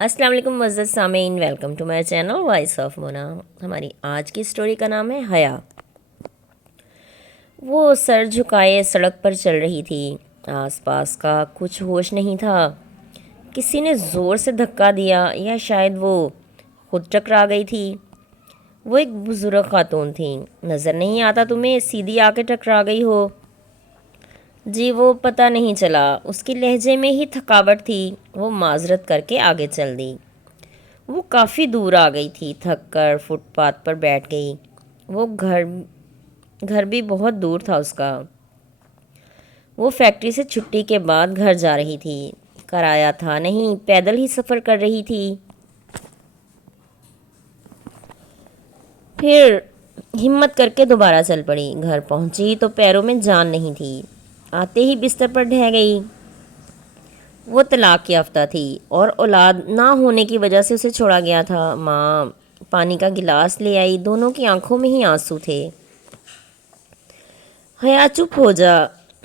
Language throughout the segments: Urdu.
السلام علیکم معزز سامعین، welcome to my channel voice of Mona. ہماری آج کی اسٹوری کا نام ہے حیا۔ وہ سر جھکائے سڑک پر چل رہی تھی، آس پاس کا کچھ ہوش نہیں تھا۔ کسی نے زور سے دھکا دیا یا شاید وہ خود ٹکرا گئی تھی۔ وہ ایک بزرگ خاتون تھیں۔ نظر نہیں آتا تمہیں سیدھی آ کے ٹکرا گئی ہو؟ جی وہ پتہ نہیں چلا، اس کی لہجے میں ہی تھکاوٹ تھی۔ وہ معذرت کر کے آگے چل دی۔ وہ کافی دور آ گئی تھی، تھک کر فٹ پاتھ پر بیٹھ گئی۔ وہ گھر بھی بہت دور تھا اس کا۔ وہ فیکٹری سے چھٹی کے بعد گھر جا رہی تھی۔ کرایہ تھا نہیں، پیدل ہی سفر کر رہی تھی۔ پھر ہمت کر کے دوبارہ چل پڑی۔ گھر پہنچی تو پیروں میں جان نہیں تھی، آتے ہی بستر پر ڈھہ گئی۔ وہ طلاق یافتہ تھی اور اولاد نہ ہونے کی وجہ سے اسے چھوڑا گیا تھا۔ ماں پانی کا گلاس لے آئی، دونوں کی آنکھوں میں ہی آنسو تھے۔ حیا چپ ہو جا،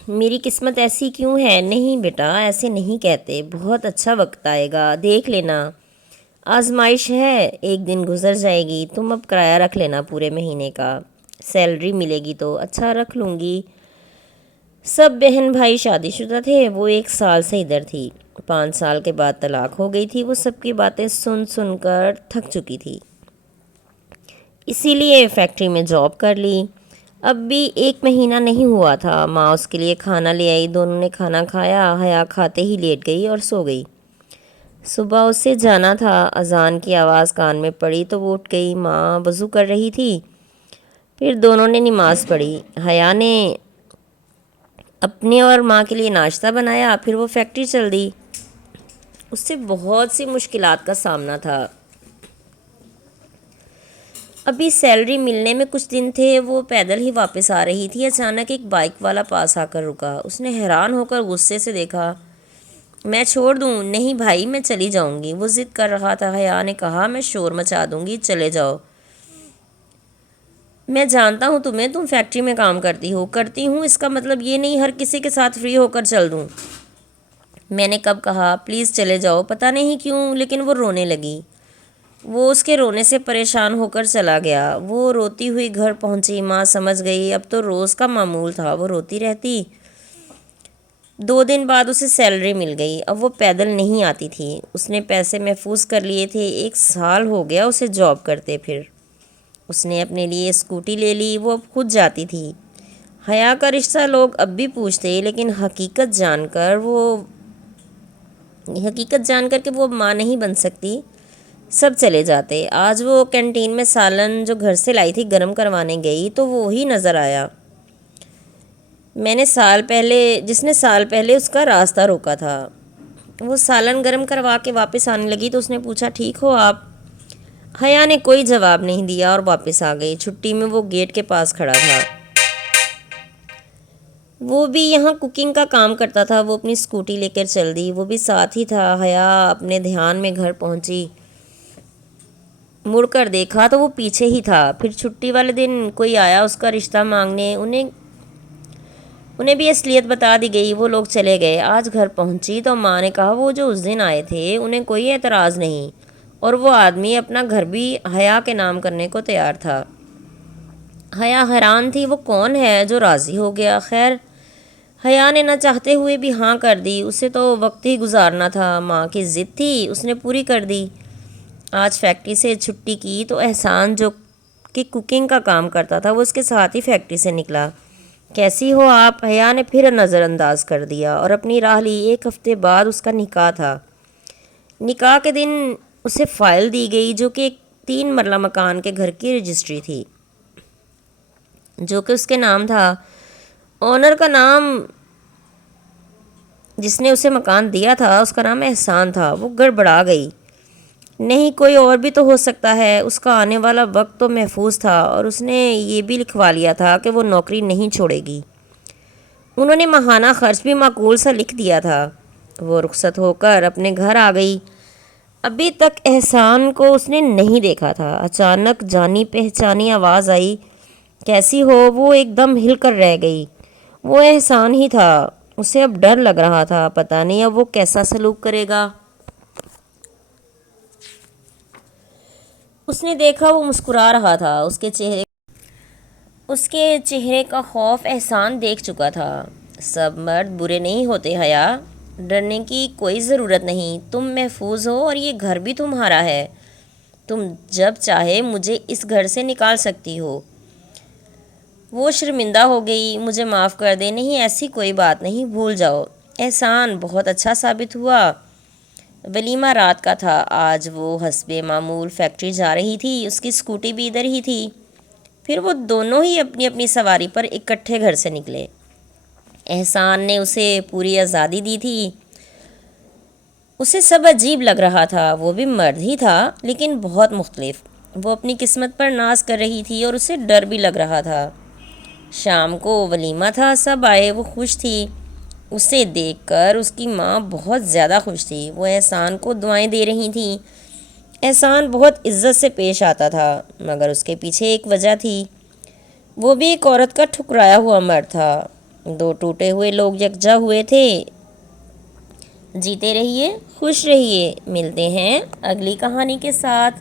میری قسمت ایسی کیوں ہے؟ نہیں بیٹا، ایسے نہیں کہتے، بہت اچھا وقت آئے گا، دیکھ لینا، آزمائش ہے، ایک دن گزر جائے گی۔ تم اب کرایہ رکھ لینا پورے مہینے کا، سیلری ملے گی تو اچھا رکھ لوں گی۔ سب بہن بھائی شادی شدہ تھے، وہ 1 سال سے ادھر تھی۔ 5 سال کے بعد طلاق ہو گئی تھی۔ وہ سب کی باتیں سن سن کر تھک چکی تھی، اسی لیے فیکٹری میں جاب کر لی۔ اب بھی 1 مہینہ نہیں ہوا تھا۔ ماں اس کے لیے کھانا لے آئی، دونوں نے کھانا کھایا۔ حیا کھاتے ہی لیٹ گئی اور سو گئی۔ صبح اس سے جانا تھا، اذان کی آواز کان میں پڑی تو وہ اٹھ گئی۔ ماں وضو کر رہی تھی، پھر دونوں نے نماز پڑھی۔ حیا نے اپنے اور ماں کے لیے ناشتہ بنایا، پھر وہ فیکٹری چل دی۔ اس سے بہت سی مشکلات کا سامنا تھا۔ ابھی سیلری ملنے میں کچھ دن تھے، وہ پیدل ہی واپس آ رہی تھی۔ اچانک ایک بائک والا پاس آ کر رکا۔ اس نے حیران ہو کر غصے سے دیکھا۔ میں چھوڑ دوں؟ نہیں بھائی، میں چلی جاؤں گی، وہ ضد کر رہا تھا۔ حیا نے کہا، میں شور مچا دوں گی، چلے جاؤ۔ میں جانتا ہوں تمہیں، تم فیکٹری میں کام کرتی ہوں، اس کا مطلب یہ نہیں ہر کسی کے ساتھ فری ہو کر چل دوں۔ میں نے کب کہا؟ پلیز چلے جاؤ۔ پتہ نہیں کیوں لیکن وہ رونے لگی۔ وہ اس کے رونے سے پریشان ہو کر چلا گیا۔ وہ روتی ہوئی گھر پہنچی۔ ماں سمجھ گئی، اب تو روز کا معمول تھا، وہ روتی رہتی۔ 2 دن بعد اسے سیلری مل گئی۔ اب وہ پیدل نہیں آتی تھی، اس نے پیسے محفوظ کر لیے تھے۔ 1 سال ہو گیا اسے جاب کرتے۔ پھر اس نے اپنے لیے اسکوٹی لے لی، وہ اب خود جاتی تھی۔ حیا کا رشتہ لوگ اب بھی پوچھتے، لیکن حقیقت جان کر کہ وہ اب ماں نہیں بن سکتی، سب چلے جاتے۔ آج وہ کینٹین میں سالن جو گھر سے لائی تھی گرم کروانے گئی تو وہی نظر آیا جس نے سال پہلے اس کا راستہ روکا تھا۔ وہ سالن گرم کروا کے واپس آنے لگی تو اس نے پوچھا، ٹھیک ہو آپ؟ حیا نے کوئی جواب نہیں دیا اور واپس آ گئی۔ چھٹی میں وہ گیٹ کے پاس کھڑا تھا۔ وہ بھی یہاں کوکنگ کا کام کرتا تھا۔ وہ اپنی اسکوٹی لے کر چل دی، وہ بھی ساتھ ہی تھا۔ حیا اپنے دھیان میں گھر پہنچی، مڑ کر دیکھا تو وہ پیچھے ہی تھا۔ پھر چھٹی والے دن کوئی آیا اس کا رشتہ مانگنے، انہیں بھی اصلیت بتا دی گئی۔ وہ لوگ چلے گئے۔ آج گھر پہنچی تو ماں نے کہا، وہ جو اس دن آئے تھے انہیں کوئی اعتراض نہیں، اور وہ آدمی اپنا گھر بھی حیا کے نام کرنے کو تیار تھا۔ حیا حیران تھی، وہ کون ہے جو راضی ہو گیا؟ خیر، حیا نے نہ چاہتے ہوئے بھی ہاں کر دی۔ اسے تو وقت ہی گزارنا تھا، ماں کی ضد تھی، اس نے پوری کر دی۔ آج فیکٹری سے چھٹی کی تو احسان جو کہ کوکنگ کا کام کرتا تھا وہ اس کے ساتھ ہی فیکٹری سے نکلا۔ کیسی ہو آپ؟ حیا نے پھر نظر انداز کر دیا اور اپنی راہ لی۔ 1 ہفتے بعد اس کا نکاح تھا۔ نکاح کے دن اسے فائل دی گئی جو کہ ایک 3 مرلہ مکان کے گھر کی رجسٹری تھی، جو کہ اس کے نام تھا۔ اونر کا نام، جس نے اسے مکان دیا تھا، اس کا نام احسان تھا۔ وہ گڑبڑا گئی، نہیں کوئی اور بھی تو ہو سکتا ہے۔ اس کا آنے والا وقت تو محفوظ تھا اور اس نے یہ بھی لکھوا لیا تھا کہ وہ نوکری نہیں چھوڑے گی۔ انہوں نے ماہانہ خرچ بھی معقول سا لکھ دیا تھا۔ وہ رخصت ہو کر اپنے گھر آ گئی۔ ابھی تک احسان کو اس نے نہیں دیکھا تھا۔ اچانک جانی پہچانی آواز آئی، کیسی ہو؟ وہ ایک دم ہل کر رہ گئی۔ وہ احسان ہی تھا۔ اسے اب ڈر لگ رہا تھا، پتہ نہیں اب وہ کیسا سلوک کرے گا۔ اس نے دیکھا وہ مسکرا رہا تھا، اس کے چہرے کا خوف احسان دیکھ چکا تھا۔ سب مرد برے نہیں ہوتے حیا، ڈرنے کی کوئی ضرورت نہیں، تم محفوظ ہو اور یہ گھر بھی تمہارا ہے، تم جب چاہے مجھے اس گھر سے نکال سکتی ہو۔ وہ شرمندہ ہو گئی، مجھے معاف کر دے، نہیں ایسی کوئی بات نہیں، بھول جاؤ۔ احسان بہت اچھا ثابت ہوا۔ ولیمہ رات کا تھا، آج وہ حسب معمول فیکٹری جا رہی تھی، اس کی اسکوٹی بھی ادھر ہی تھی۔ پھر وہ دونوں ہی اپنی اپنی سواری پر اکٹھے گھر سے نکلے۔ احسان نے اسے پوری آزادی دی تھی، اسے سب عجیب لگ رہا تھا، وہ بھی مرد ہی تھا لیکن بہت مختلف۔ وہ اپنی قسمت پر ناز کر رہی تھی اور اسے ڈر بھی لگ رہا تھا۔ شام کو ولیمہ تھا، سب آئے، وہ خوش تھی، اسے دیکھ کر اس کی ماں بہت زیادہ خوش تھی، وہ احسان کو دعائیں دے رہی تھیں۔ احسان بہت عزت سے پیش آتا تھا، مگر اس کے پیچھے ایک وجہ تھی، وہ بھی ایک عورت کا ٹھکرایا ہوا مرد تھا۔ دو ٹوٹے ہوئے لوگ یکجا ہوئے تھے۔ جیتے رہیے، خوش رہیے، ملتے ہیں اگلی کہانی کے ساتھ۔